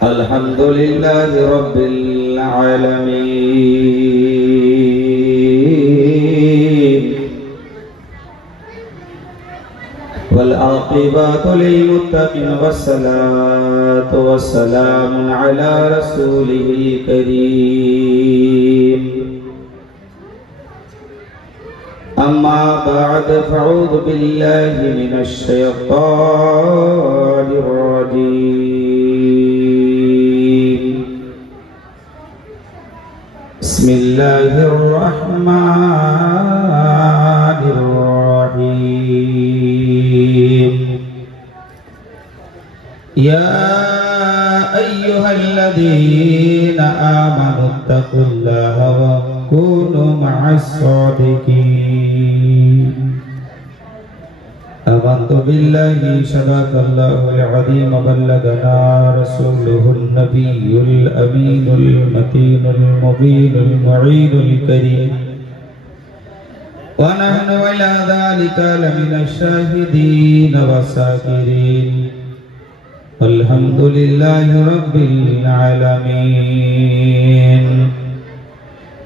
Alhamdulillah Rabbil Alamin wal aqibatu lil muttaqin wassalatu wassalamu ala rasulihil karim amma ba'd fa'udhu billahi minash shaitanir rajim Bismillahir Rahmanir Rahim Ya ayyuhalladzina amanu taqullaha wa kunu ma'as shadiqin Amantu billahi sadaqallahul azim ballagana rasuluhun nabiyyul aminul matinul mubinul mu'idul karim wa nahnu ala dhalika laminash shahidin wasakirin walhamdulillahi rabbil alamin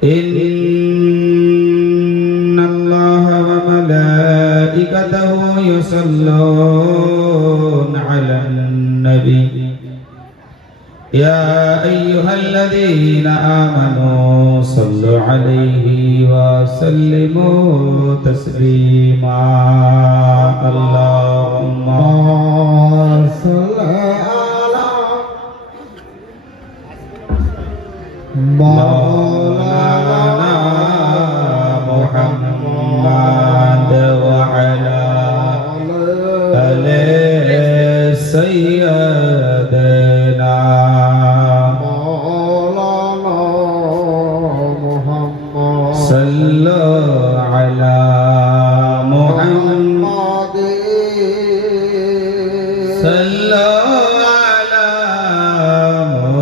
innallaha wa malaikatahu يصلون على النبي يا أيها الذين آمنوا صلوا عليه وسلموا تسليما اللهم صل على مولانا محمد وعلى سيدنا مولانا محمد صلى على محمد صلى على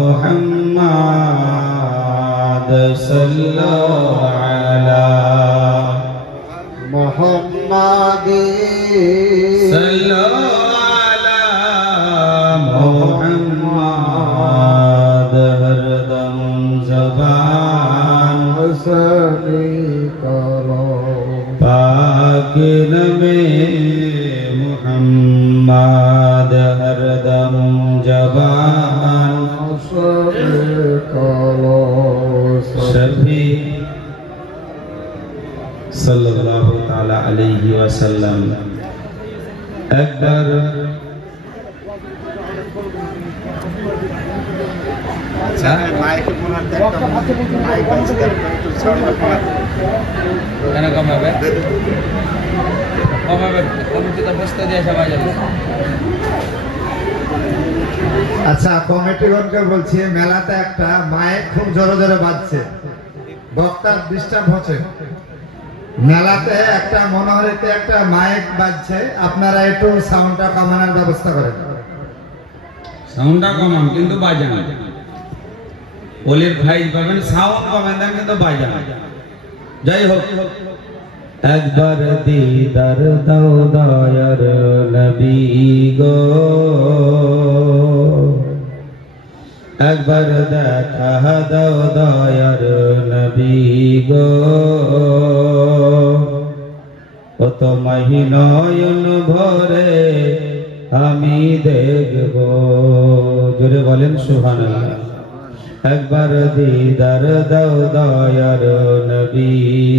محمد صلى على محمد صلى पाकिन में मुहम्मद हरदम जबान शफी सल्लल्लाहु ताला अलैहि वसल्लम একবার আচ্ছা কমিটিগণকে বলছি মেলাতে একটা মাইক খুব জোরে জোরে বাজছে বক্তার ডিস্টার্ব হচ্ছে মেলাতে একটা মনোহরিতে একটা মাইক বাজছে আপনারা একটু সাউন্ডটা কমানোর ব্যবস্থা করেন সাউন্ডটা কমান কিন্তু বাজান ওলির প্রাইজ পাবেন সাউন্ড পাবেন না কিন্তু বাজান যাই হোক একবার দিদার দাও দয়ার নবী গো একবার দেখা দাও দয়ার নবী গো কত মহিনয়ন ভরে আমি দেখব জোরে বলেন সুবহানাল্লাহ একবার দিদার দাও দয়ার নবী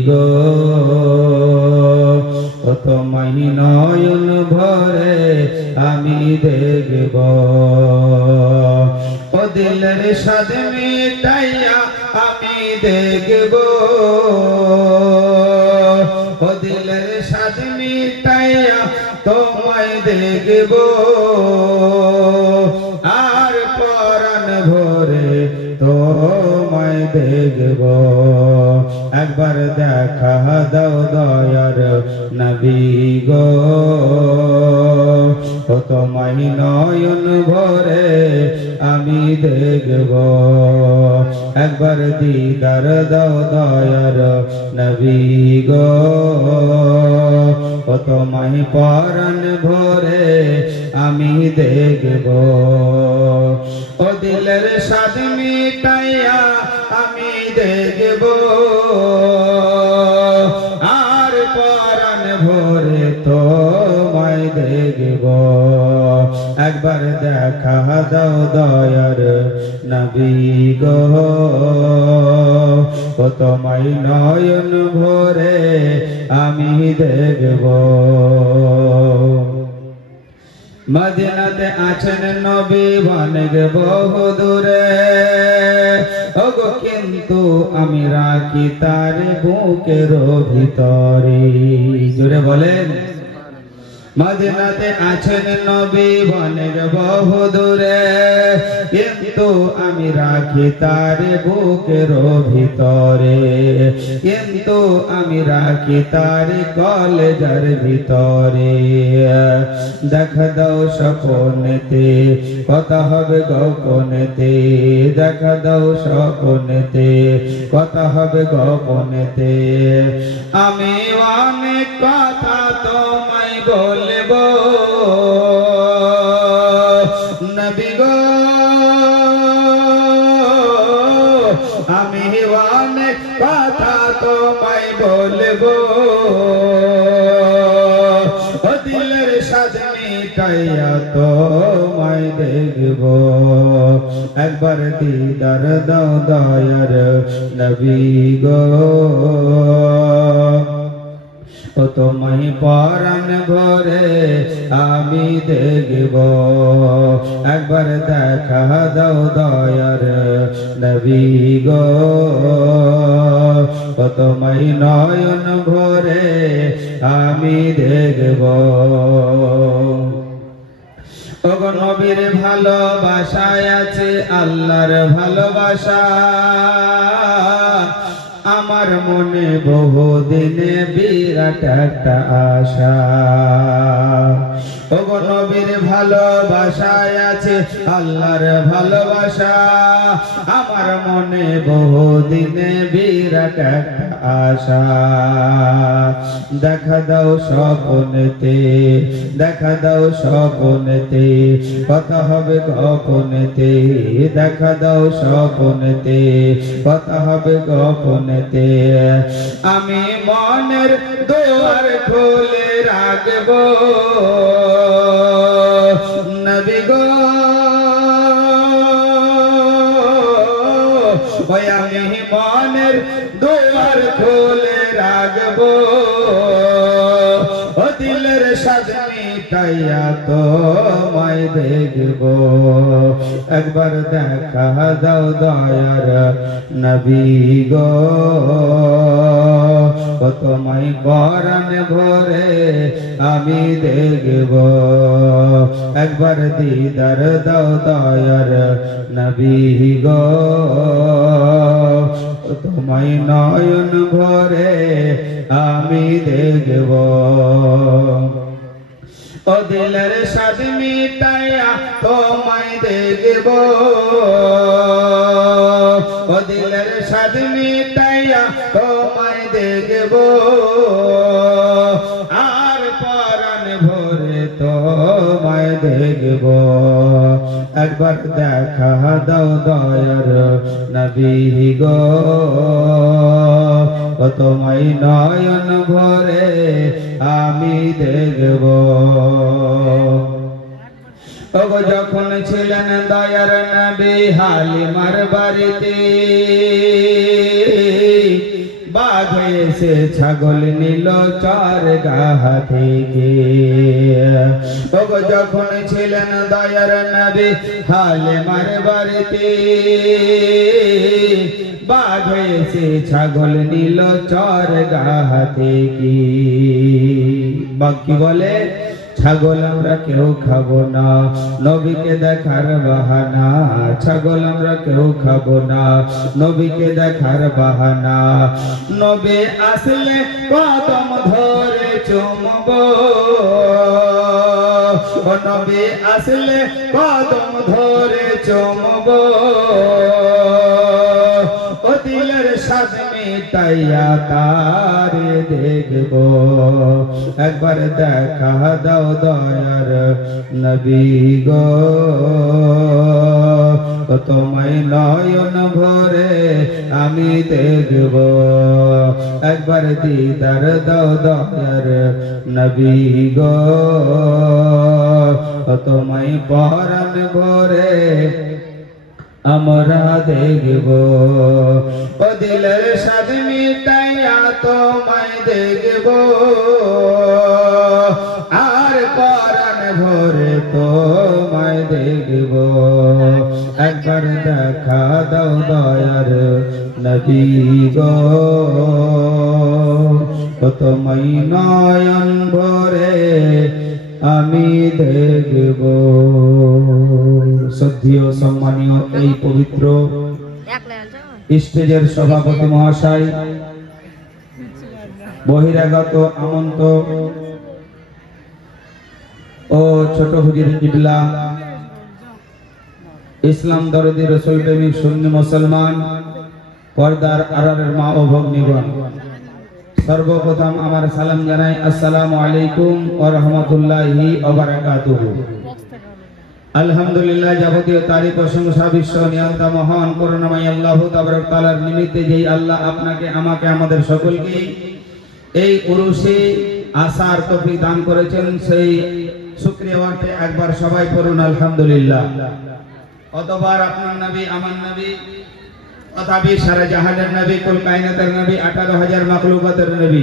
গো কত মহিনয়ন ভরে আমি দেখব ও দিলের সাদ মিটাইয়া আমি দেখব ও দিলের সাদ মিটাইয়া তোমায় দেখব আর পরাণ ভরে তোমায় দেখব একবার দেখা দাও দয়ার নবী গো কত মহিনয়ন ভরে আমি দেখব একবার দিদার দাও দয়ার নবী গো ও তোমায় পরাণ ভরে আমি দেখব ও দিলের স্বাদ মিটাইয়া আমি দেখব আর পরাণ ভরে তোমায় দেখব একবার দেখা দাও দয়ার নবী গো ও তোমায় নয়ন ভরে আমি দেখব মদিনাতে আছেন নবী অনেক বহু দূরে ওগো কিন্তু আমি রাখি তার বুকের ভিতরে জোরে বলেন মদিনাতে আছেন নবী অনেক বহু দূরে কিন্তু আমি রাখি তার বুকের ভিতরে কিন্তু আমি রাখি তার কলেজার ভিতরে দেখা দাও স্বপনেতে কথা হবে গোপনেতে দেখা দাও স্বপনেতে কথা হবে গোপনেতে আমি অনেক কথা তোমায় বলবো নবী গো আমি অনেক কথা তোমায় বলবো ও দিলের স্বাদ মিটাইয়া তোমায় দেখবো একবার দিদার দাও দয়ার নবী গো ও তোমায় পরাণ ভরে আমি দেখব একবার দেখা দাও দয়ার নবী গো ও তোমায় নয়ন ভরে আমি দেখব ওগো নবীর ভালোবাসায় আছে আল্লাহর ভালোবাসা আমার মনে বহুদিনে বিরাট একটা আশা ওগো নবীর ভালোবাসায় আছে আল্লাহর ভালোবাসা আমার মনে বহুদিনে বিরাট একটা আশা দেখা দাও স্বপনেতে দেখা দাও স্বপনেতে কথা হবে গোপনেতে দেখা দাও স্বপনেতে কথা হবে গোপনেতে আমি মনের দুয়ার খুলে রাখব নবী গো ওই আমি মনের দুয়ার খুলে রাখব ও দিলের স্বাদ মিটাইয়া তোমায় দেখব একবার দেখা দাও দয়ার নবী গো ও তোমায় পরাণ ভরে আমি দেখব একবার দিদার দাও দয়ার নবী গো ও তোমায় নয়ন ভরে আমি দেখব ও দিলের স্বাদ মিটাইয়া তোমায় দেখব ও দিলের স্বাদ মিটাইয়া তোমায় দেখব আর পরাণ ভরে তোমায় দেখব একবার দেখা দাও দয়ার নবী গো ও তোমায় নয়ন ভরে আমি দেখব ওগো যখন ছিলেন দয়ার নবী হালিমার বাড়িতে বাঘ এসে ছাগল নিল চার গাহা থেকে ওগো যখন ছিলেন দয়ার নবী হালিমার বাড়িতে বাঘ এসে ছাগল নিল চার গাহা থেকে বাঘ কি বলে ছাগল আমরা কেউ খাবো না নবীকে দেখার বাহানা ছাগল আমরা কেউ খাবো না নবীকে দেখার বাহানা নবী আসলে কদম ধরে চুমব ও নবী আসলে কদম ধরে চুমব ও দিলের সাথ মিটাইয়া তারে দেখব একবার দেখা দাও দয়ার নবী গো তোমায় নয়ন ভরে আমি দেখব একবার দিদার দাও দয়ার নবী গো তোমায় পরাণ ভরে আমরা দেখব ও দিলের সাথ মিটাইয়া তোমায় দেখব আর পরাণ ভরে তোমায় দেখব একবার দেখা দাও দয়ার নবী গো তোমায় নয়ন ভরে আমি দেখব শ্রদ্ধেয় সম্মানীয় এই পবিত্র স্টেজের সভাপতি মহাশয় বহিরাগত আমন্ত ও ছোট হুজুর কিবলা ইসলাম দরদি রসুল প্রেমিক সুন্নি মুসলমান পর্দার আড়ালের মা ও ভগ্নীগণ সর্বপ্রথম আমার সালাম জানাই আসসালামু আলাইকুম ওয়া রাহমাতুল্লাহি ওয়া বারাকাতুহু। আলহামদুলিল্লাহ যাবতীয় তারিফ প্রশংসা বিশ্ব নিয়ন্তা মহান করুণাময় আল্লাহ তাবারক তাআলার নিমিত্তে যেই আল্লাহ আপনাকে আমাকে আমাদের সকলকে এই উরুসে আসার তৌফিক দান করেছেন সেই শুকরিয়া ওয়াক্তে একবার সবাই পড়ুন আলহামদুলিল্লাহ। অতঃপর আপনার নবী আমার নবী তথাপি সারা জাহানের নবী কুল কায়নাতের নবী 18,000 মাখলুকাতের নবী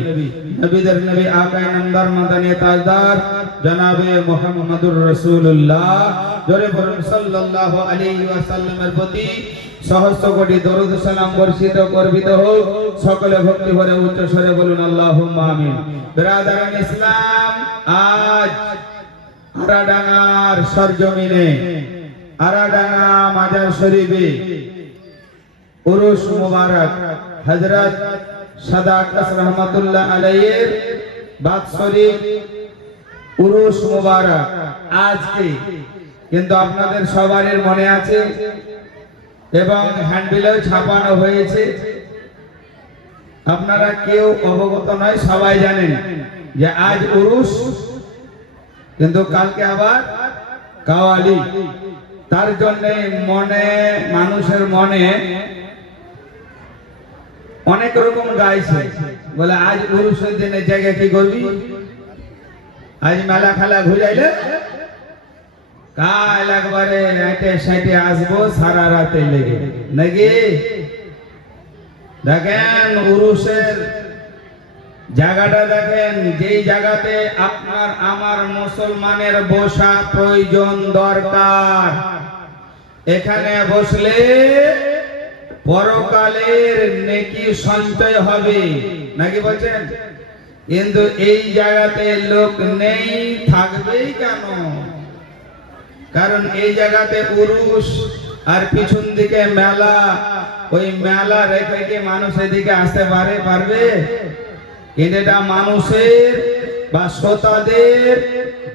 নবীদের নবী আকায়ে নামদার মাদানী তাজদার জনাবে মুহাম্মদুর রাসূলুল্লাহ জোরে বলুন সাল্লাল্লাহু আলাইহি ওয়াসাল্লামের প্রতি সহস্র কোটি দরুদ সালাম বর্ষিত করবিত হোক। সকলে ভক্তি ভরে উচ্চ স্বরে বলুন আল্লাহুম্মা আমিন। বিরাদারান ইসলাম, আজ আরাডাঙ্গার সরজমিনে আরাডাঙ্গা মাজার শরীফে উরুস মুবারক হযরত সাদাকাত রহমাতুল্লাহ আলাইহির বাৎসরিক উরুস মুবারক আজকে কিন্তু আপনাদের সবারই মনে আছে এবং হ্যান্ডবিলেও ছাপানো হয়েছে। আপনারা কেউ অবগত নয়, সবাই জানেন যে আজ উরুস কিন্তু কালকে আবার কাওয়ালি। তার জন্য মনে মানুষের মনে অনেক রকম গাইছে, বলে আজ উরুসের দিনে জায়গা কি করবি, আজ মেলা খেলা ঘুরাইলে কাল একবারে হেঁটে সেটে আসবো সারা রাতে লেগে নাকি। দেখেন উরুসের জায়গাটা দেখেন, যেই জায়গাতে আপনার আমার মুসলমানের বসা প্রয়োজন দরকার, এখানে বসলে পরকালের নেকি সঞ্চয় হবে নাকি বলছেন। কিন্তু এই জায়গাতে লোক নেই, থাকবেই কেন? কারণ এই জায়গাতে উরুস আর পিছন দিকে মেলা, ওই মেলা রেখে কি মানুষ এদিকে আসতে পারবে? কিন্তু এটা মানুষের বা শ্রোতাদের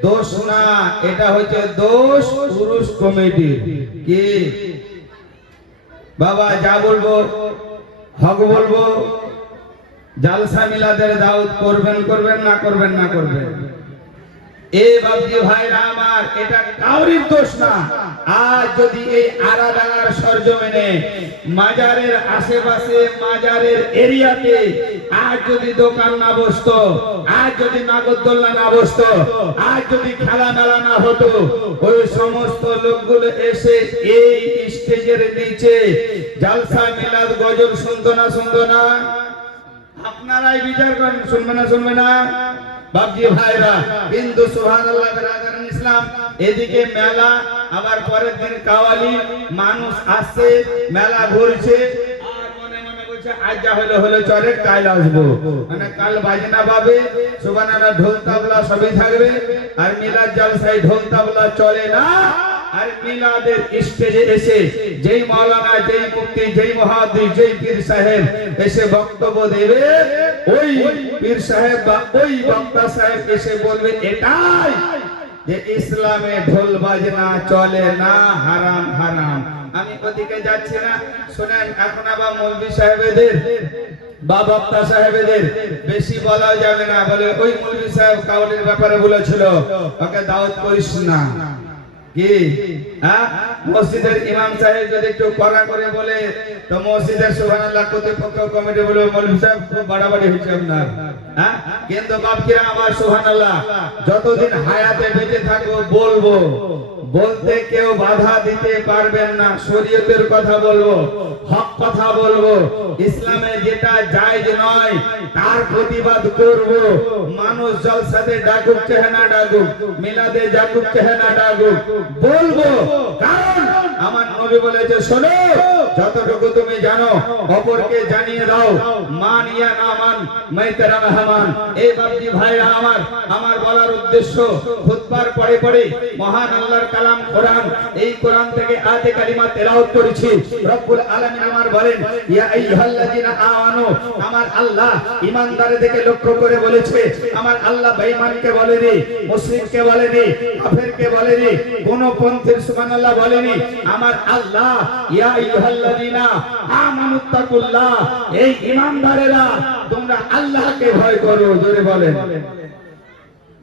দোষ না, এটা হচ্ছে দোষ উরুস কমিটির। কি বাবা যা বলবো হক বলবো, জালসা মিলাদের দাওয়াত করবেন না করবেন। এ বাবজি ভাইরা আমার, এটা কাউরির দোষ না। আজ যদি এই আরাডাঙ্গার সরজমিনে মাজারের আশেপাশে মাজারের এরিয়াতে আজ যদি দোকান না বসতো, আজ যদি নাগরদোল্লা না বসতো, আজ যদি খেলা মেলা না হতো, ওই সমস্ত লোকগুলো এসে এই স্টেজের নিচে জালসা মিলাদ গজল শুনতো না? আপনারাই বিচার করেন, শুনবে না বাবজি ভাইরা। কিন্তু সুবহানাল্লাহ বিরাদারান ইসলাম, এদিকে মেলা, আবার পরের দিন কাওয়ালি, মানুষ আসছে মেলা ঘুরছে আর মনে বলছে আজ যা হলো চলে কাল আসবো, মানে কাল বাজনা পাবে, সুবহানাল্লাহ ঢোল তাবলা সবই থাকবে। আর মিলাদ জালসায় ঢোল তাবলা চলে না। আর মিলাদের স্টেজে এসে যেই মাওলানা, যেই মুফতি, যেই মুহাদ্দিস, যেই পীর সাহেব এসে বক্তব্য দেবে, ওই পীর সাহেব বা ওই বক্তা সাহেব এসে বলবে এটাই যে ইসলামে ঢোল বাজনা চলে না, হারাম। আমি ওদিকে যাচ্ছি না। শুনেন, এখন আবার মৌলভী সাহেবেদের বা বক্তা সাহেবেদের বেশি বলা যাবে না। বলে ওই মৌলভী সাহেব কাউলির ব্যাপারে বলেছিল, ওকে দাওয়াত করিস না। কি হ্যাঁ, মসজিদের ইমাম সাহেব যদি একটু কড়া করে বলে, তো মসজিদের সুবহানাল্লাহ কর্তৃপক্ষ কমিটি বলে মৌলভী সাহেব খুব বাড়াবাড়ি হচ্ছে আপনার। হ্যাঁ, কিন্তু বাপজিরা আমার সুবহানাল্লাহ, যতদিন হায়াতে বেঁচে থাকবো বলবো, বলতে কেউ বাধা দিতে পারবেন না। শরীয়তের কথা বলবো, হক কথা বলবো, ইসলামে যেটা জায়েজ নয় তার প্রতিবাদ করব। মানুষ জলসাতে ডাকুক চাহে না ডাকুক, মিলাদে ডাকুক চাহে না ডাকুক, বলবো। কারণ আমার নবী বলেছে, শোনো, যতটুকু তুমি জানো অপরকে জানিয়ে দাও, মান ইয়া না মান मैं तेरा मेहमान। এই বাপজি ভাইরা আমার বলার উদ্দেশ্য, খুতবার পরে পরে মহান আল্লাহর কালাম কোরআন, এই কোরআন থেকে আয়াতে কালিমা তেলাওয়াত করেছি। রব্বুল আলামিন আমার বলেন, ইয়া আইয়ুহাল্লাযিনা আমানু, আমার আল্লাহ ঈমানদারদেরকে লক্ষ্য করে বলেছে। আমার আল্লাহ বেঈমানকে বলেনি, মুশরিককে বলেনি, কাফেরকে বলেনি, কোন পন্থীর সুবহানাল্লাহ বলেনি। আমার আল্লাহ ইয়া আইয়ুহাল্লাযিনা আমানুত্তাকুল্লাহ, এই ঈমানদারেরা তোমরা আল্লাহকে ভয় করো। জোরে বলেন।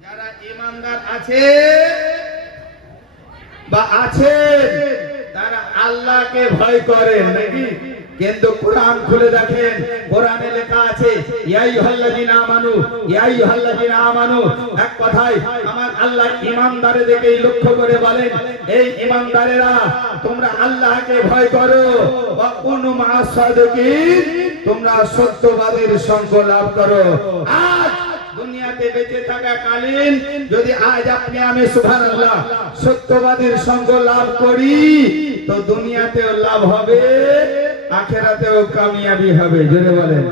যারা ঈমানদার আছে বা আছে তারা আল্লাহকে ভয় করে নাকি? কিন্তু কোরআন খুলে দেখেন, কোরআনে লেখা আছে ইয়া আইয়ুহাল্লাযিনা আমানু, ইয়া আইয়ুহাল্লাযিনা আমানু। এক কথায় আমার আল্লাহ ঈমানদারদেরকে লক্ষ্য করে বলেন, এই ঈমানদারেরা তোমরা আল্লাহকে ভয় করো, ওয়া কুনু মা'আস সাদিকিন, তোমরা সত্যবাদীর সঙ্গ লাভ করো। আজ দুনিয়াতে বেঁচে থাকাকালীন যদি আজ আপনি আমি সুবহানাল্লাহ সত্যবাদীর সঙ্গ লাভ করি, তো দুনিয়াতেও লাভ হবে, আখিরাতেও কামিয়াবি হবে। জোরে বলেন,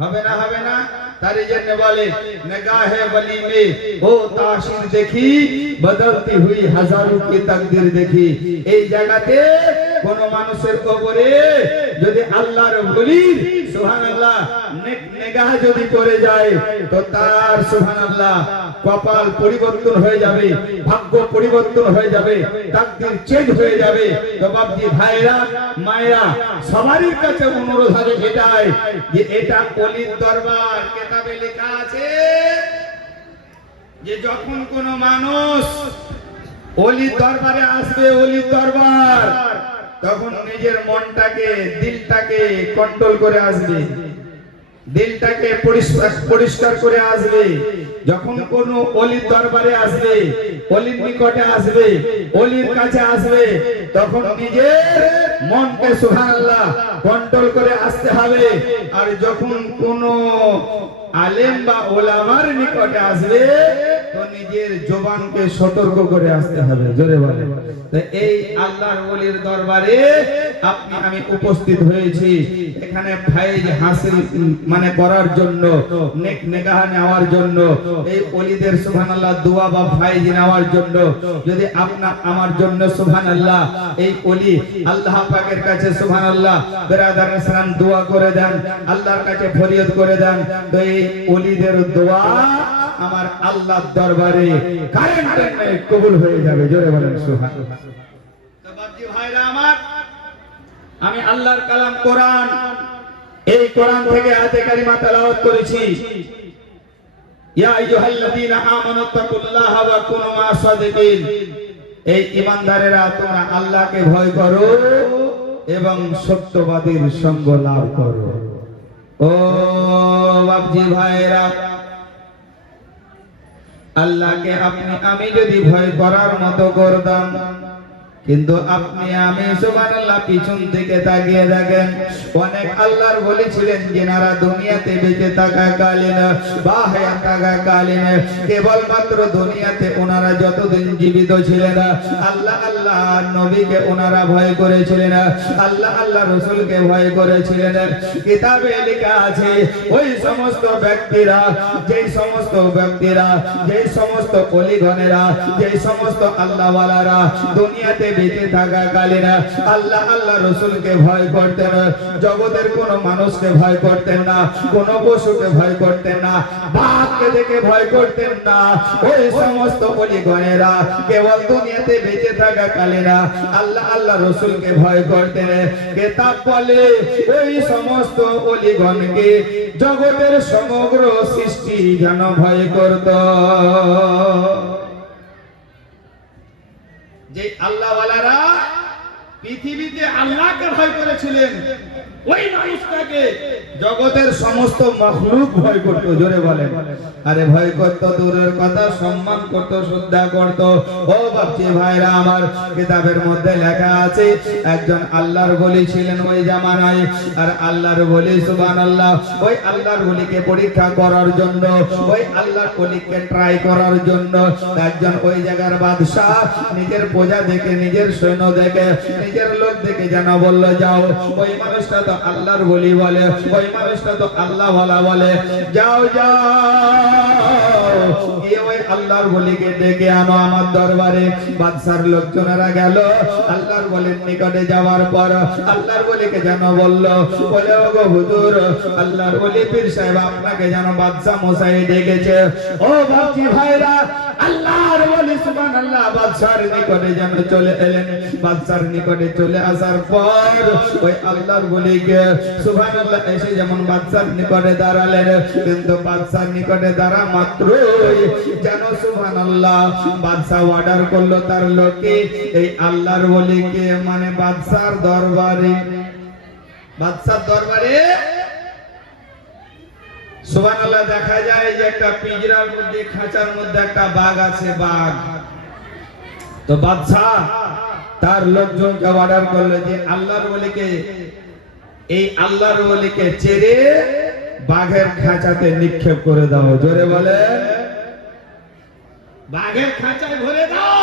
হবে না? হবে না? তারই জন্য বলে, নিগাহে ওলি মে ও তাসির দেখি, বদলতি হুই হাজারো কি তাকদীর দেখি। এই জায়গাতে কোন মানুষের কবরে যদি আল্লাহর ওলির সুবহানাল্লাহ নিগাহ যদি পড়ে যায়, তো তার সুবহানাল্লাহ কপাল পরিবর্তন হয়ে যাবে, ভাগ্য পরিবর্তন হয়ে যাবে, তাকদীর চেঞ্জ হয়ে যাবে। তো বাপজি ভাইরা মায়েরা সবারই কাছে অনুরোধ আছে এটাই, যে এটা ওলির দরবার। কিতাবে লেখা আছে যে যখন কোন মানুষ ওলির দরবারে আসবে, ওলির দরবার, তখন নিজের মনটাকে, দিলটাকে কন্ট্রোল করে আসবে, দিলটাকে পরিষ্কার করে আসবে। যখন কোন ওলির দরবারে আসবে, ওলির নিকটে আসবে, ওলির কাছে আসবে, তখন নিজের মনকে সুবহানাল্লাহ কন্ট্রোল করে আসতে হবে। আর যখন কোন আলেম বা ওলামার নিকটে আসবে, তো নিজের জবানকে সতর্ক করে আসতে হবে। জোরে বলে। তো এই আল্লাহর ওলির দরবারে আপনি আমি উপস্থিত হয়েছি, এখানে ফায়েজ হাসিল মানে করার জন্য, নেক নেগাহ নেওয়ার জন্য, এই ওলিদের সুবহানাল্লাহ দোয়া বা ফায়েজ নেওয়ার জন্য। যদি আপনার আমার জন্য সুবহানাল্লাহ এই ওলি আল্লাহ পাকের কাছে সুবহানাল্লাহ বিরাদার সালাম দোয়া করে দেন, আল্লাহর কাছে ফরিয়াদ করে দেন, তো এই ওলিদের দোয়া আমার আল্লাহর দরবারে কারেন্টে কবুল হয়ে যাবে। জোরে বলেন সুবহানাল্লাহ। তো বাপজি ভাইরা আমার, আমি আল্লাহর কালাম কোরআন, এই কোরআন থেকে আয়াতে কারিমা তেলাওয়াত করেছি। ইয়া আইয়ুহাল্লাযীনা আমানুত্তাকুল্লাহা ওয়া কুনু মা'আস সাদিকিন, এই ঈমানদারেরা তোমরা আল্লাহকে ভয় করো এবং সত্যবাদীর সঙ্গ লাভ করো। ও বাপজি ভাইরা, আল্লাহকে আপনি আমি যদি ভয় করার মতো করতাম, কিন্তু আপনি আমি সুবহানাল্লাহ পিছন থেকে তাকিয়ে দেখেন, অনেক আল্লাহর ওলি ছিলেন যারা দুনিয়াতে বেঁচে থাকাকালীন বা হায়াত থাকাকালীন কেবলমাত্র দুনিয়াতে ওনারা যতদিন জীবিত ছিলেন আল্লাহ আল্লাহ নবীকে ওনারা ভয় করেছিলেন, আল্লাহ আল্লাহ রাসূলকে ভয় করেছিলেন। কিতাবে লেখা আছে ওই সমস্ত ব্যক্তিরা, যেই সমস্ত ব্যক্তিরা, যেই সমস্ত ওলিগণেরা, যেই সমস্ত আল্লাহওয়ালারা দুনিয়াতে বেঁচে থাকাকালীন আল্লাহ আল্লাহ রসুলকে ভয় করতেন, জগতের কোন মানুষকে ভয় করতেন না, কোন পশুকে ভয় করতেন না, বাঘকে দেখে ভয় করতেন না। ওই সমস্ত অলিগণেরা কেবল দুনিয়াতে বেঁচে থাকাকালীন আল্লাহ আল্লাহ রসুলকে ভয় করতেন। কেতাব বলে ওই সমস্ত অলিগণকে জগতের সমগ্র সৃষ্টি যেন ভয় করত। যে আল্লাহওয়ালারা পৃথিবীতে আল্লাহকে ভয় করেছিলেন, ওই মানুষটাকে জগতের সমস্ত মাখলুক ভয় করত। জোরে বলেন। আরে ভয় করত দূরের কথা, সম্মান করত, শ্রদ্ধা করত। ও বাপজি ভাইরা আমার, কিতাবের মধ্যে লেখা আছে একজন আল্লাহর ওলি ছিলেন ওই জামানায়। আর আল্লাহর ওলি সুবহানাল্লাহ, ওই আল্লাহর ওলিকে পরীক্ষা করার জন্য, ওই আল্লাহর ওলিকে ট্রাই করার জন্য একজন ওই জায়গার বাদশা নিজের প্রজা দেখে, নিজের সৈন্য দেখে, নিজের লোক দেখে যেন বলল, যাও ওই মানুষটা তো আল্লাহর ওলি বলে, ওই মানুষটা তো আল্লাহ ওয়ালা বলে, যাও যাও গিয়ে ওই আল্লাহর ওলিকে ডেকে আনো আমার দরবারে। বাদশার লোকজনেরা গেল আল্লাহর ওলির নিকটে। যাওয়ার পর আল্লাহর ওলিকে যেন বলল, বলে ওগো হুজুর, আল্লাহর ওলি পীর সাহেব আপনাকে যেন বাদশা মশাই ডেকেছে। ও বাপজি ভাইরা, আল্লাহর ওলি সুবহানাল্লাহ বাদশার নিকটে যেন চলে এলেন। বাদশার নিকটে চলে আসার পর ওই আল্লাহর ওলিকে সুবহানাল্লাহ এসে যেমন বাদশার নিকটে দাঁড়ালেন, কিন্তু বাদশার নিকটে দাঁড়া মাত্রই যেন সুবহানাল্লাহ বাদশা অর্ডার করলো তার লোকে এই আল্লাহর ওলিকে, মানে বাদশার দরবারে, বাদশার দরবারে সুবহানাল্লাহ দেখা যায় যে একটা পিঞ্জরার মধ্যে, খাঁচার মধ্যে একটা বাঘ আছে, বাঘ। তো বাদশা তার লোকজনকে অর্ডার করলো যে আল্লাহর ওলিকে, এই আল্লাহর ওলিকে চেরে বাঘের খাঁচাতে নিক্ষেপ করে দাও। জোরে বলে, বাঘের খাঁচায় ভরে দাও।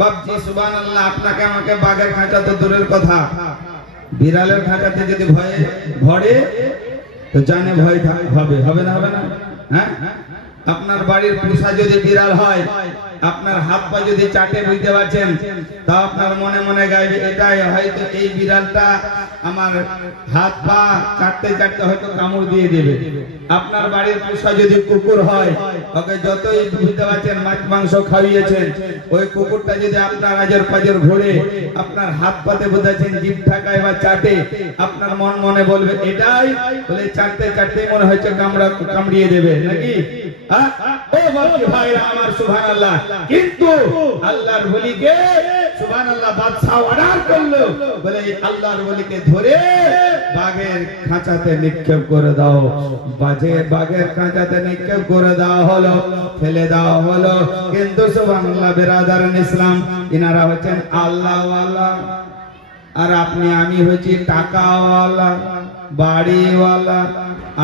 বাপজি সুবহানাল্লাহ, আপনাকে আমাকে বাঘের খাঁচা তো দূরের কথা, বিড়ালের খাঁচাতে যদি ভয়ে ভরে তো জানে ভয় হবে, হবে না? হবে না? হ্যাঁ, আপনার বাড়ির পোষা যদি বিড়াল হয়, আপনার হাত পা যদি চাটে, বুঝতে পারছেন, তা আপনার মনে মনে গাইবে এটাই হয়তো এই বিড়ালটা আমার হাত পা চাটতে চাটতে হয়তো কামড় দিয়ে দেবে। আপনার বাড়ির পোষা যদি কুকুর হয়, ওকে যতই বুঝতে পারছেন মাছ মাংস খাইয়েছেন, ওই কুকুরটা যদি আপনার আজর পাজর ঘুরে আপনার হাত পাতে বোঝাচ্ছেন জিভ ঠাকায় বা চাটে, আপনার মন মনে বলবে এটাই, বলে চাটতে চাটতে মনে হচ্ছে কামড়িয়ে দেবে নাকি? ও বাপজি ভাইরা আমার সুবহানাল্লাহ, কিন্তু আল্লাহর ওলিকে সুবহানাল্লাহ বাদশা অর্ডার করলো, বলে আল্লাহর ওলিকে ধরে বাঘের খাঁচাতে নিক্ষেপ করে দাও। বাঘের খাঁচাতে নিক্ষেপ করে দেওয়া হলো, ফেলে দেওয়া হলো। কিন্তু সুবহানাল্লাহ বিরাদারান ইসলাম, ইনারা হচ্ছেন আল্লাহওয়ালা, আর আপনি আমি হচ্ছি টাকাওয়ালা, বাড়িওয়ালা,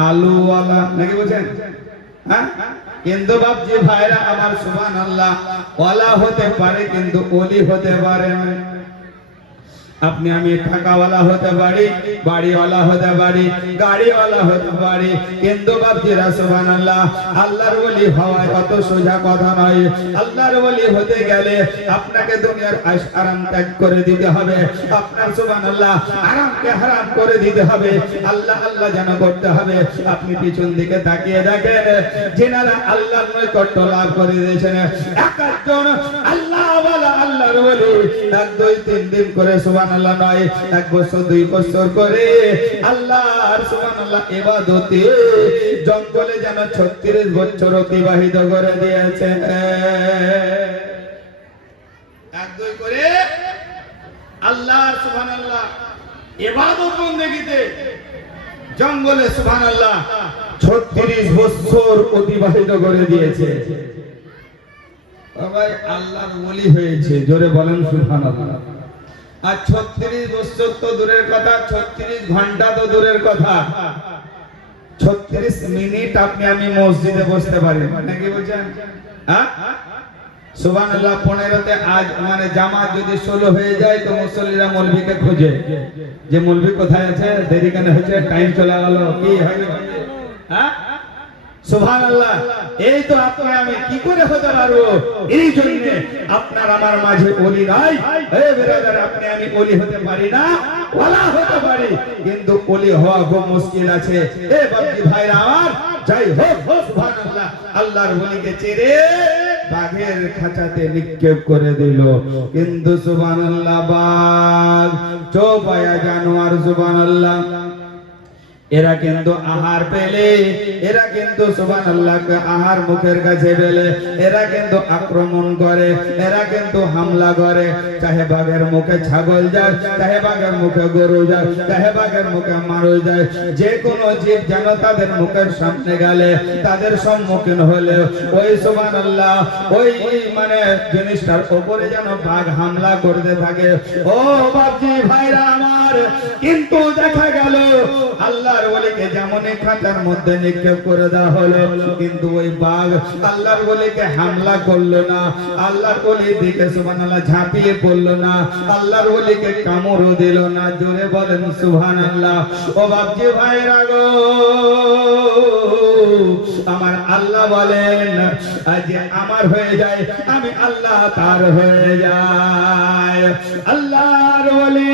আলুওয়ালা, নাকি বলছেন? হ্যাঁ, কিন্তু বাপজি ভাইরা আমার সুবহানাল্লাহ, ওয়ালা হতে পারে কিন্তু ওলি হতে পারে না। আপনি আমি টাকাওয়ালা হতে পারি, বাড়িওয়ালা হতে পারি, গাড়িওয়ালা হতে পারি, কিন্তু বাপজিরা সুবহানাল্লাহ আল্লাহর ওলি হওয়া অত সোজা কথা নয়। আল্লাহর ওলি হতে গেলে আপনাকে দুনিয়ার আশ আরাম ত্যাগ করে দিতে হবে, আপনার সুবহানাল্লাহ আরামকে হারাম করে দিতে হবে, আল্লাহ আল্লাহ যেন করতে হবে। আপনি পিছন দিকে তাকিয়ে দেখেন, যিনারা আল্লাহর নৈকট্য লাভ করে দিয়েছেন, একজন আল্লাহওয়ালা আল্লাহর ওলি 1 2 3 দিন করে সুবহানাল্লাহ নয়, 1 বছর 2 বছর করে আল্লাহর সুবহানাল্লাহ ইবাদতে জঙ্গলে যেন 36 বছর অতিবাহিত করে দিয়েছে। 1 2 করে আল্লাহর সুবহানাল্লাহ ইবাদত বন্দেগীতে জঙ্গলে সুবহানাল্লাহ 36 বছর অতিবাহিত করে দিয়েছে। ভাই আল্লাহর ওলি হয়েছে, জোরে বলেন সুবহানাল্লাহ। আর 36 বছর তো দূরের কথা, 36 ঘন্টা তো দূরের কথা, 36 মিনিট আপনি আমি মসজিদে বসতে পারি, নাকি বলছেন? হ্যাঁ, সুবহানাল্লাহ। 15তে আজ মানে জামাত যদি 16 হয়ে যায় তো মুসল্লিরা মৌলভীকে খোঁজে যে মৌলভী কোথায় আছে, দেরি কেন হয়েছে, টাইম চলে গেল, কি হবে? হ্যাঁ, সুবহানাল্লাহ। এই তো আপনি আমি কি করে হতে পারবো? এই জন্য আপনার আমার মাঝে ওলি নাই। হে ব্রাদার, আপনি আমি ওলি হতে পারি না, ওলা হতে পারি, কিন্তু ওলি হওয়া খুব মুশকিল আছে। এ বাপজি ভাইরা আমার, যাই হোক, সুবহানাল্লাহ, আল্লাহর ওলিকে চেরে বাঘের খাঁচাতে নিক্ষেপ করে দিল। কিন্তু সুবহানাল্লাহ, বাঘ চৌপায়া জানোয়ার, সুবহানাল্লাহ, এরা কিন্তু আহার পেলে, এরা কিন্তু সুবহানাল্লাহ আহার মুখের কাছে পেলে এরা কিন্তু আক্রমণ করে, এরা কিন্তু হামলা করে। চাহে বাঘের মুখে ছাগল যায়, চাহে বাঘের মুখে গরু যায়, চাহে বাঘের মুখে মানুষ যায়, যে কোনো জীব যেন তাদের মুখের সামনে গেলে, তাদের সম্মুখীন হলে ওই সুবহানাল্লাহ ওই মানে জিনিসটার উপরে যেন বাঘ হামলা করতে থাকে। ও বাপজি ভাইরা আমার, কিন্তু দেখা গেল আল্লাহর ওলিকে যেমন খাঁচার মধ্যে নিক্ষেপ করে দেওয়া হলো, কিন্তু ওই বাঘ আল্লাহর ওলিকে হামলা করলো না, আল্লাহর ওলির দিকে সুবহানাল্লাহ ঝাঁপিয়ে পড়লো না, আল্লাহর ওলিকে কামড়ও দিল না। জোরে বলেন সুবহানাল্লাহ। ও বাপজি ভাইরা গো, আমার আল্লাহ বলেন, আজ আমার হয়ে যায় আমি আল্লাহ তার হয়ে যায়। আল্লাহর ওলি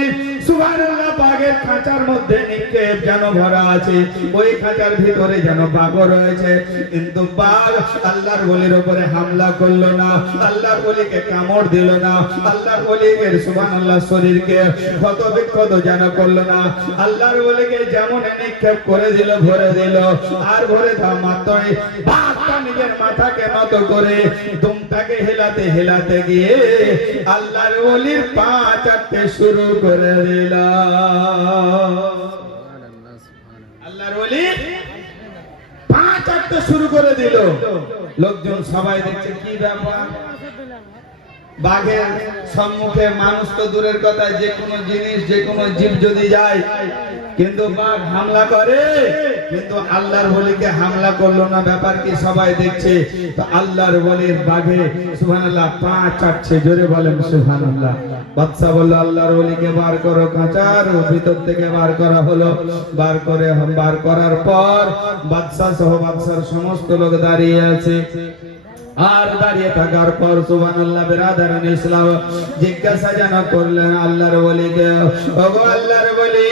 সুবহানাল্লাহ বাঘের খাঁচার মধ্যে নিক্ষেপ যেন ভরা আছে, ওই খাঁচার ভিতরে যেন বাঘ রয়েছে, কিন্তু বাঘ আল্লাহর ওলির উপরে হামলা করলো না, আল্লাহর ওলিকে কামড় দিল না, আল্লাহর ওলির সুবহানাল্লাহ শরীরকে ক্ষত বিক্ষত যেন করলো না। আল্লাহর ওলিকে যেমন নিক্ষেপ করে দিল, ভরে দিল, আর ভরে দেওয়া মাত্রই বাঘটা নিজের মাথাকে নত করে দুমটাকে হেলাতে হেলাতে গিয়ে আল্লাহর ওলির পা চাটতে শুরু করে দিল। আল্লাহর ওলি পা চাটতে শুরু করে দিল। লোকজন সবাই দেখছে কি ব্যাপার, বাঘের সম্মুখে মানুষ তো দূরের কথা, যে কোনো জিনিস যে কোনো জীব যদি যায়, কিন্তু বাঘ হামলা করে, কিন্তু আল্লাহর ওলিকে হামলা করলো না। ব্যাপার কি সবাই দেখছে, তো আল্লাহর ওলির বাঘে সুবহানাল্লাহ পা চাটছে। জোরে বলেন সুবহানাল্লাহ। বাদশা বলল, আল্লাহর ওলিকে বার করো, খাঁচার ভিতর থেকে বার করা হলো। বার করার পর বাদশা সহ বাদশার সমস্ত লোক দাঁড়িয়ে আছে। আর দাঁড়িয়ে থাকার পর সুবহানাল্লাহ বিরাদারান ইসলাম জিজ্ঞাসা যেন করলেন আল্লাহর ওলিকে, ওগো আল্লাহর ওলি,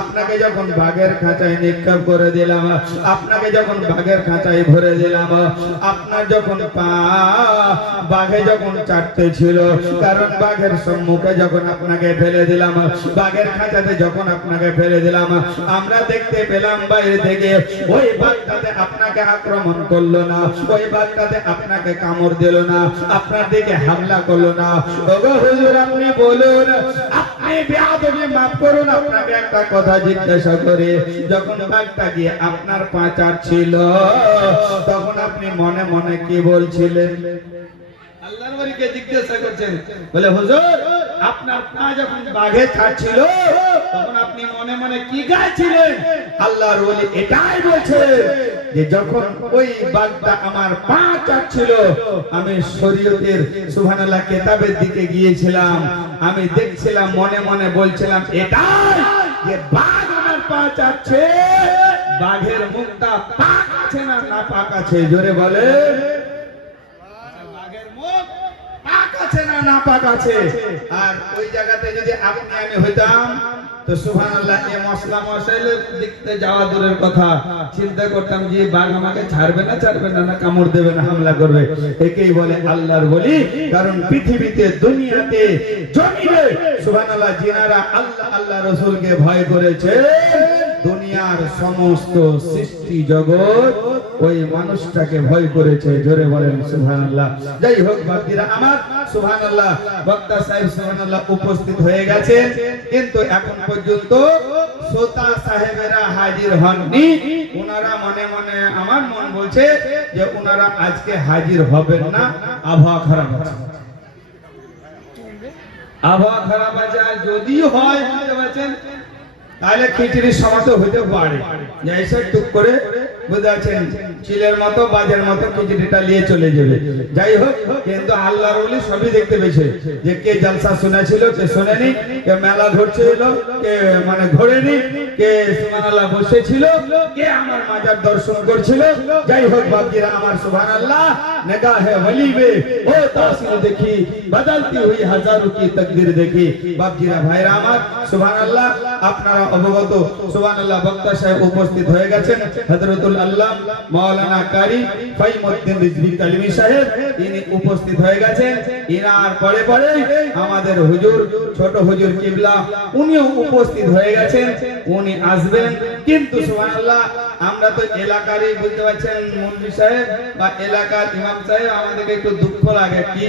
আপনাকে যখন বাঘের খাঁচায় নিক্ষেপ করে দিলাম, আপনাকে যখন বাঘের খাঁচায় ভরে দিলাম, আপনার যখন পা বাঘে যখন চাটতে ছিল, কারণ বাঘের সম্মুখে যখন আপনাকে ফেলে দিলাম, বাঘের খাঁচাতে যখন আপনাকে ফেলে দিলাম, আমরা দেখতে পেলাম বাইরে থেকে ওই বাঘটাতে আপনাকে আক্রমণ করলো না, ওই বাঘটাতে আপনাকে কামড় দিল না, আপনার দিকে হামলা করলো না। ওগো হুজুর, আপনি বলুন, আপনি বেয়াদবি মাফ করুন, আপনাকে একটা কথা জিজ্ঞাসা করে, যখন বাঘটা গিয়ে আপনার পা চাটছিল, তখন আপনি মনে মনে কি বলছিলেন? আল্লাহর ওলিকে জিজ্ঞাসা করছেন, বলে হুজুর, আপনার পা যখন বাঘে চাটছিল, তখন আপনি মনে মনে কি গাইছিলেন? আল্লাহর ওলি এটাই বলছে যে যখন ওই বাঘটা আমার পা চাটছিল, আমি শরীয়তের সুবহানাল্লাহ কিতাবের দিকে গিয়েছিলাম, আমি দেখছিলাম, মনে মনে বলছিলাম এটাই যে বাঘ আমার পা চাটছে, বাঘের মুখটা পাক আছে না না পাক আছে? জোরে বলে, বাঘের মুখ পাক আছে না না পাক আছে? আর ওই জায়গাতে যদি আপনি আমি হইতাম, তো সুবহানাল্লাহ এই মশলা মশাইলের দিকতে যাওয়া দূরের কথা, চিন্তা করতাম যে বাঘ আমাকে ছাড়বে না না কামড় দেবে না, হামলা করবে। একেই বলে আল্লাহর ওলি। কারণ পৃথিবীতে, দুনিয়াতে, জমিনে সুবহানাল্লাহ যিনারা আল্লাহ আল্লাহ রাসূলকে ভয় করেছে, দুনিয়ার সমস্ত সৃষ্টি জগৎ ওই মানুষটাকে ভয় করেছে। জোরে বলেন সুবহানাল্লাহ। যাই হোক বাকিরা আমার, সুবহানাল্লাহ বক্তা সাহেব সুবহানাল্লাহ উপস্থিত হয়ে গেছেন, কিন্তু এখন পর্যন্ত শ্রোতা সাহেবেরা হাজির হননি। ওনারা মনে মনে, আমার মন বলছে যে ওনারা আজকে হাজির হবেন না, আবহাওয়া খারাপ আছে, আবহাওয়া খারাপ আছে। আর যদি হয় বুঝতে পারছেন, তাহলে খিচুড়ির সময় তো হইতে পারে যে এসে টুক করে বুঝতে পারছেন চিলের মতো বাজের মতো খিচুড়িটা নিয়ে চলে যাবে। যাই হোক, কিন্তু আল্লাহর ওলি সবই দেখতে পেয়েছে যে কে জলসা শুনেছিল, কে শোনেনি, কে মেলা ঘুরছিল, কে মানে ঘোরেনি, কে সুবহানাল্লাহ বসেছিল, কে আমার মাজার দর্শন করছিল। যাই হোক বাপজিরা আমার, সুবহানাল্লাহ निगाहे वली में वो तासीर देखी बदलती हुई हजारों की तकदीर देखी। বাপজিরা ভাইরা আমার, সুবহানাল্লাহ আপনারা অবগত, সুবহানাল্লাহ বক্তা সাহেব উপস্থিত হয়ে গেছেন, হযরতুল আল্লাহ মাওলানা কারি ফাইমউদ্দিন রিজভী কালিমি সাহেব, ইনি উপস্থিত হয়ে গেছেন। ইনার পরে পরে আমাদের হুজুর ছোট হুজুর কিবলা উনিও উপস্থিত হয়ে গেছেন, উনি আসবেন। কিন্তু সুবহানাল্লাহ আমরা তো এলাকারই, বুঝতে পারছেন মুন্সি সাহেব বা এলাকার ইমাম সাহেব, আমাদেরকে একটু দুঃখ লাগে কি